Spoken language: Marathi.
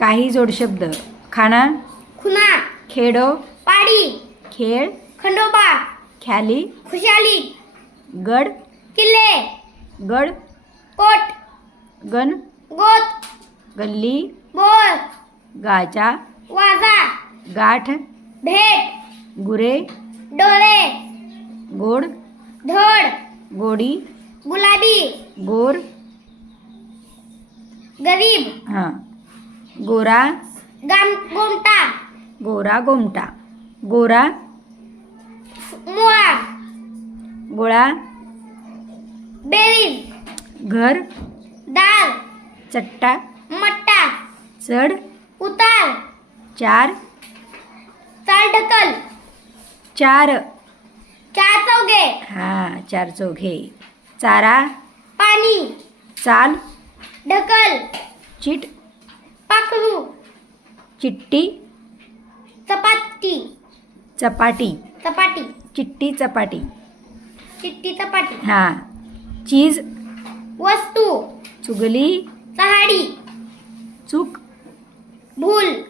काही जोडशब्द. खाना, खुना, खेडो, पाडी, खेळ, खंडोबा, ख्याली, खुशाली, गड, किल्ले, गड, कोट, गण, गोत, गल्ली, बोर, गाचा, वाजा, गाठ, भेट, गुरे, डोळे, गोड, धड, गोडी, गुलाबी, गोर, गरीब, हां, गोरा, गोमटा, गोरा, गोमटा, गोरा, मुळा, गोळा, बेरीज, घर, दाल, चट्टा, मट्टा, चढ, उतार, चार, चाल ढकल, चार, चार चौघे, हां, चार चौघे, चारा, पाणी, चाल, ढकल, चिट, पाखरू, चिट्टी, चपाती, चपाटी, चपाटी, चिट्टी, चपाटी, चिट्टी, चपाटी, हां, चीज, वस्तू, चुगली, चहाडी, चूक, भूल.